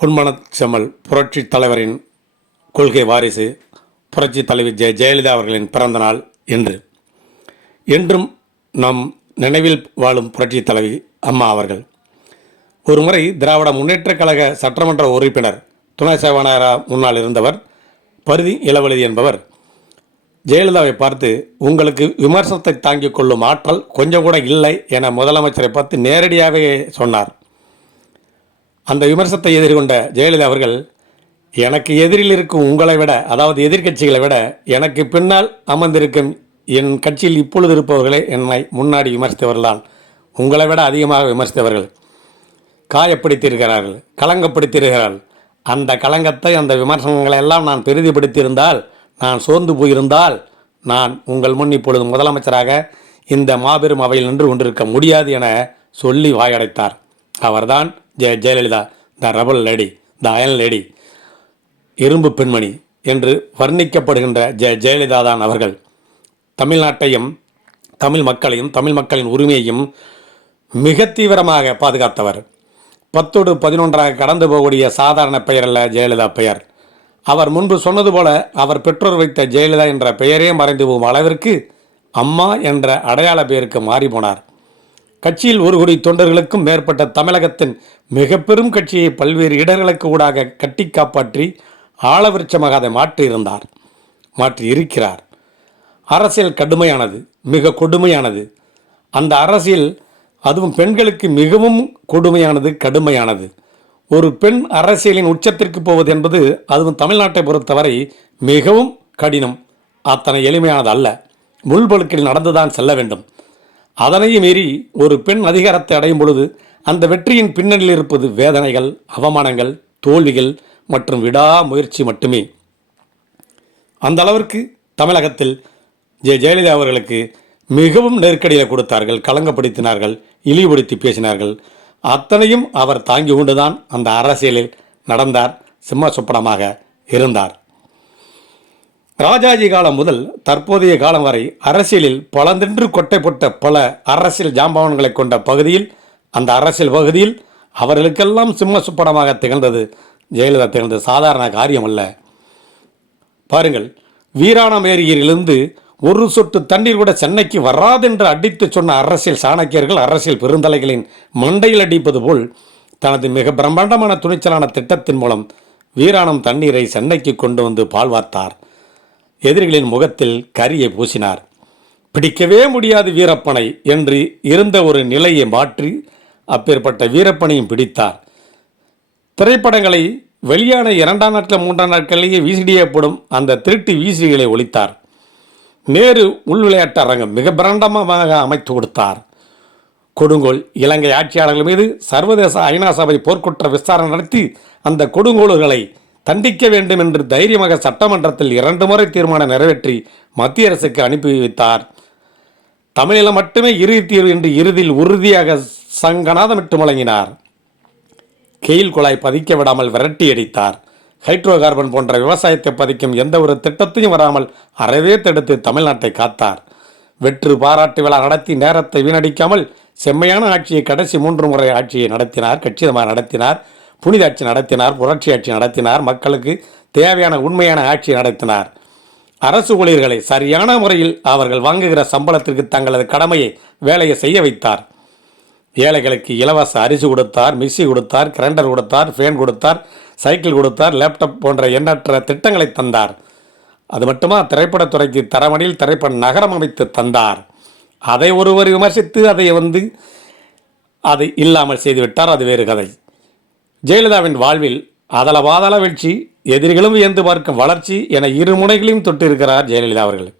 பொன்மனச்செமல் புரட்சி தலைவரின் கொள்கை வாரிசு புரட்சி தலைவி ஜெய ஜெயலலிதா அவர்களின் பிறந்த நாள் என்று என்றும் நம் நினைவில் வாழும் புரட்சி தலைவி அம்மா அவர்கள். ஒருமுறை திராவிட முன்னேற்றக் கழக சட்டமன்ற உறுப்பினர் துணை சபாநாயகராக முன்னால் இருந்தவர் பருதி இளவழுதி என்பவர் ஜெயலலிதாவை பார்த்து உங்களுக்கு விமர்சனத்தை தாங்கிக் கொள்ளும் ஆற்றல் கொஞ்சம் கூட இல்லை என முதலமைச்சரை பார்த்து நேரடியாகவே சொன்னார். அந்த விமர்சத்தை எதிர்கொண்ட ஜெயலலிதா அவர்கள் எனக்கு எதிரில் இருக்கும் உங்களை விட அதாவது எதிர்க்கட்சிகளை விட எனக்கு பின்னால் அமர்ந்திருக்கும் என் கட்சியில் இப்பொழுது இருப்பவர்களே என்னை முன்னாடி விமர்சித்தவர்கள்தான். உங்களை விட அதிகமாக விமர்சித்தவர்கள். காயப்படுத்தியிருக்கிறார்கள். களங்கப்படுத்தியிருக்கிறார்கள். அந்த களங்கத்தை அந்த விமர்சனங்களை எல்லாம் நான் பெரிதிப்படுத்தியிருந்தால் நான் சோர்ந்து போயிருந்தால் நான் உங்கள் முன் இப்பொழுது முதலமைச்சராக இந்த மாபெரும் அவையில் நின்று கொண்டிருக்க முடியாது என சொல்லி வாயடைத்தார். அவர்தான் Jaya Jayalalithaa the rebel lady the iron lady இரும்பு பெண்மணி என்று வர்ணிக்கப்படுகின்ற ஜெய ஜெயலலிதா தான் அவர்கள். தமிழ்நாட்டையும் தமிழ் மக்களையும் தமிழ் மக்களின் உரிமையையும் மிக தீவிரமாக பாதுகாத்தவர். பத்தோடு பதினொன்றாக கடந்து போகக்கூடிய சாதாரண பெயர் அல்ல ஜெயலலிதா பெயர். அவர் முன்பு சொன்னது போல அவர் பெற்றோர் வைத்த ஜெயலலிதா என்ற பெயரே மறைந்து போகும் அளவிற்கு அம்மா என்ற அடையாள பெயருக்கு மாறி போனார் கட்சியில் ஒரு கோடி தொண்டர்களுக்கும் மேற்பட்ட தமிழகத்தின் மிக பெரும் கட்சியை பல்வேறு இடர்களுக்கு ஊடாக கட்டி காப்பாற்றி ஆழவிருச்சமாக அதை மாற்றி இருந்தார் மாற்றி இருக்கிறார். அரசியல் கடுமையானது மிக கொடுமையானது. அந்த அரசியல் அதுவும் பெண்களுக்கு மிகவும் கொடுமையானது கடுமையானது. ஒரு பெண் அரசியலின் உச்சத்திற்கு போவது என்பது அதுவும் தமிழ்நாட்டை பொறுத்தவரை மிகவும் கடினம். அத்தனை எளிமையானது அல்ல. முள்பழுக்கில் நடந்துதான் செல்ல வேண்டும். அதனையும் மீறி ஒரு பெண் அதிகாரத்தை அடையும் பொழுது அந்த வெற்றியின் பின்னணியில் இருப்பது வேதனைகள் அவமானங்கள் தோல்விகள் மற்றும் விடாமுயற்சி மட்டுமே. அந்த அளவிற்கு தமிழகத்தில் ஜெ. ஜெயலலிதா அவர்களுக்கு மிகவும் நெருக்கடியில் கொடுத்தார்கள் களங்கப்படுத்தினார்கள் இழிவுபடுத்தி பேசினார்கள். அத்தனையும் அவர் தாங்கி கொண்டுதான் அந்த அரசியலில் நடந்தார் சிம்ம சொப்பனமாக இருந்தார். ராஜாஜி காலம் முதல் தற்போதைய காலம் வரை அரசியலில் பலந்தென்று கொட்டைப்பட்ட பல அரசியல் ஜாம்பவான்களை கொண்ட பகுதியில் அந்த அரசியல் பகுதியில் அவர்களுக்கெல்லாம் சிம்ம சுப்படமாக திகழ்ந்தது ஜெயலலிதா திகழ்ந்தது சாதாரண காரியம் அல்ல பாருங்கள் வீராணம் ஏரியிலிருந்து ஒரு சொட்டு தண்ணீர் கூட சென்னைக்கு வராதென்று அடித்து சொன்ன அரசியல் சாணக்கியர்கள் அரசியல் பெருந்தலைகளின் மண்டையில் அடிப்பது போல் தனது மிக பிரம்மாண்டமான துணிச்சலான திட்டத்தின் மூலம் வீராணம் தண்ணீரை சென்னைக்கு கொண்டு வந்து பால்வார்த்தார். எதிரிகளின் முகத்தில் கரியை பூசினார். பிடிக்கவே முடியாது வீரப்பனை என்று இருந்த ஒரு நிலையை மாற்றி அப்பேற்பட்ட வீரப்பனையும் பிடித்தார். திரைப்படங்களை வெளியான இரண்டாம் நாட்கள் மூன்றாம் நாட்களிலேயே வீசிடியப்படும் அந்த திருட்டு வீசிடிகளை ஒழித்தார். நேரு உள் விளையாட்டு அரங்கம் மிக பிரண்டமாக அமைத்து கொடுத்தார். கொடுங்கோல் இலங்கை ஆட்சியாளர்கள் மீது சர்வதேச ஐநா சபை போர்க்குற்ற விசாரணை நடத்தி அந்த கொடுங்கோளுகளை தண்டிக்க வேண்டும் என்று தைரியமாக சட்டமன்றத்தில் இரண்டு முறை தீர்மானம் நிறைவேற்றி மத்திய அரசுக்கு அனுப்பி வைத்தார். தமிழில் மட்டுமே இறுதி தீர்வு என்று இறுதியில் உறுதியாக சங்கநாதமிட்டு முழங்கினார். கெயில் குழாய் பதிக்க விடாமல் விரட்டி அடித்தார். ஹைட்ரோ கார்பன் போன்ற விவசாயத்தை பதிக்கும் எந்த ஒரு திட்டத்தையும் வராமல் அறவே தடுத்து தமிழ்நாட்டை காத்தார். வெற்று பாராட்டு விழா நடத்தி நேரத்தை வீணடிக்காமல் செம்மையான ஆட்சியை கடைசி மூன்று முறை ஆட்சியை நடத்தினார் கட்சிதமாக நடத்தினார். புனித ஆட்சி நடத்தினார் புரட்சி ஆட்சி நடத்தினார் மக்களுக்கு தேவையான உண்மையான ஆட்சி நடத்தினார். அரசு ஊழியர்களை சரியான முறையில் அவர்கள் வாங்குகிற சம்பளத்திற்கு தங்களது கடமையை வேலையை செய்ய வைத்தார். ஏழைகளுக்கு இலவச அரிசி கொடுத்தார் மிக்சி கொடுத்தார் கிரைண்டர் கொடுத்தார் ஃபேன் கொடுத்தார் சைக்கிள் கொடுத்தார் லேப்டாப் போன்ற எண்ணற்ற திட்டங்களை தந்தார். அது மட்டுமா திரைப்படத்துறைக்கு தரமணியில் திரைப்பட நகரம் அமைத்து தந்தார். அதை ஒருவர் விமர்சித்து அதை வந்து அதை இல்லாமல் செய்துவிட்டார் அது வேறு கதை. ஜெயலலிதாவின் வாழ்வில் அதல பாதாள வீழ்ச்சி எதிரிகளும் வியந்து பார்க்கும் வளர்ச்சி என இரு முனைகளையும் தொட்டிருக்கிறார் ஜெயலலிதா அவர்கள்.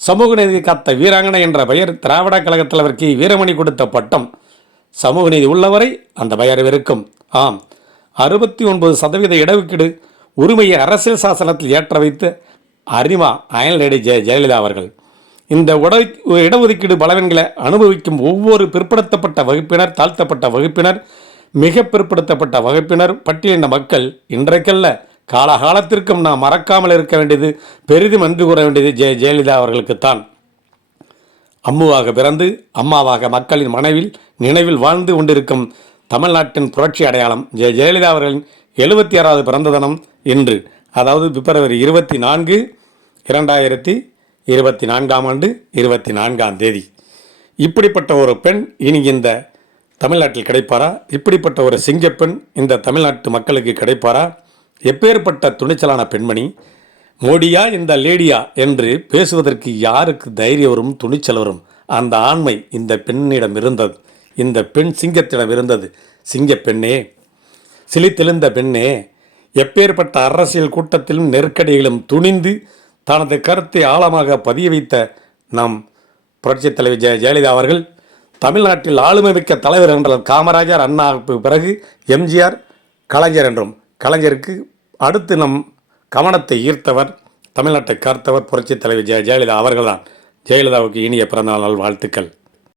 சமூக நீதி காத்த வீராங்கனை என்ற பெயர் திராவிட கழகத் தலைவர் கி. வீரமணி கொடுத்த பட்டம். சமூக நீதி உள்ளவரை அந்த பெயர் இருக்கும் ஆம் அறுபத்தி ஒன்பது சதவீத இடஒதுக்கீடு உரிமையை அரசியல் சாசனத்தில் ஏற்ற வைத்து அரிமா அயல் லேடி ஜெய ஜெயலலிதா அவர்கள். இந்த உட இடஒதுக்கீடு பலவீனங்களை அனுபவிக்கும் ஒவ்வொரு பிற்படுத்தப்பட்ட வகுப்பினர் தாழ்த்தப்பட்ட வகுப்பினர் மிக பிற்படுத்தப்பட்ட வகுப்பினர் பட்டியலின மக்கள் இன்றைக்கல்ல காலகாலத்திற்கும் நாம் மறக்காமல் இருக்க வேண்டியது பெரிதும் நன்றி கூற வேண்டியது ஜெய ஜெயலலிதா அவர்களுக்குத்தான். அம்முவாக பிறந்து அம்மாவாக மக்களின் மனைவில் நினைவில் வாழ்ந்து கொண்டிருக்கும் தமிழ்நாட்டின் புரட்சி அடையாளம் ஜெய ஜெயலலிதா அவர்களின் எழுபத்தி ஆறாவது பிறந்த தினம் இன்று அதாவது பிப்ரவரி இருபத்தி நான்கு இரண்டாயிரத்தி இருபத்தி நான்காம் ஆண்டு இருபத்தி நான்காம் தேதி. இப்படிப்பட்ட ஒரு பெண் இனி இந்த தமிழ்நாட்டில் கிடைப்பாரா? இப்படிப்பட்ட ஒரு சிங்கப்பெண் இந்த தமிழ்நாட்டு மக்களுக்கு கிடைப்பாரா? எப்பேற்பட்ட துணிச்சலான பெண்மணி. மோடியா இந்த லேடியா என்று பேசுவதற்கு யாருக்கு தைரியம் வரும் துணிச்சல் வரும் அந்த ஆண்மை இந்த பெண்ணிடம் இருந்தது. இந்த பெண் சிங்கத்திடம் இருந்தது. சிங்க பெண்ணே. சிலித்தெழுந்த பெண்ணே. எப்பேற்பட்ட அரசியல் கூட்டத்திலும் நெருக்கடிகளும் துணிந்து தனது கருத்தை ஆழமாக பதிய வைத்த நம் புரட்சித் தலைவர் ஜெய ஜெயலலிதா அவர்கள் தமிழ்நாட்டில் ஆளுமை மிக்க தலைவர் என்றால் காமராஜர். அண்ணாவுக்கு பிறகு எம்ஜிஆர் கலைஞர் என்றும். கலைஞருக்கு அடுத்து நம் கவனத்தை ஈர்த்தவர் தமிழ்நாட்டை காத்தவர் புரட்சித் தலைவர் ஜெய ஜெயலலிதா அவர்கள்தான். ஜெயலலிதாவுக்கு இனிய பிறந்தநாள் வாழ்த்துக்கள்.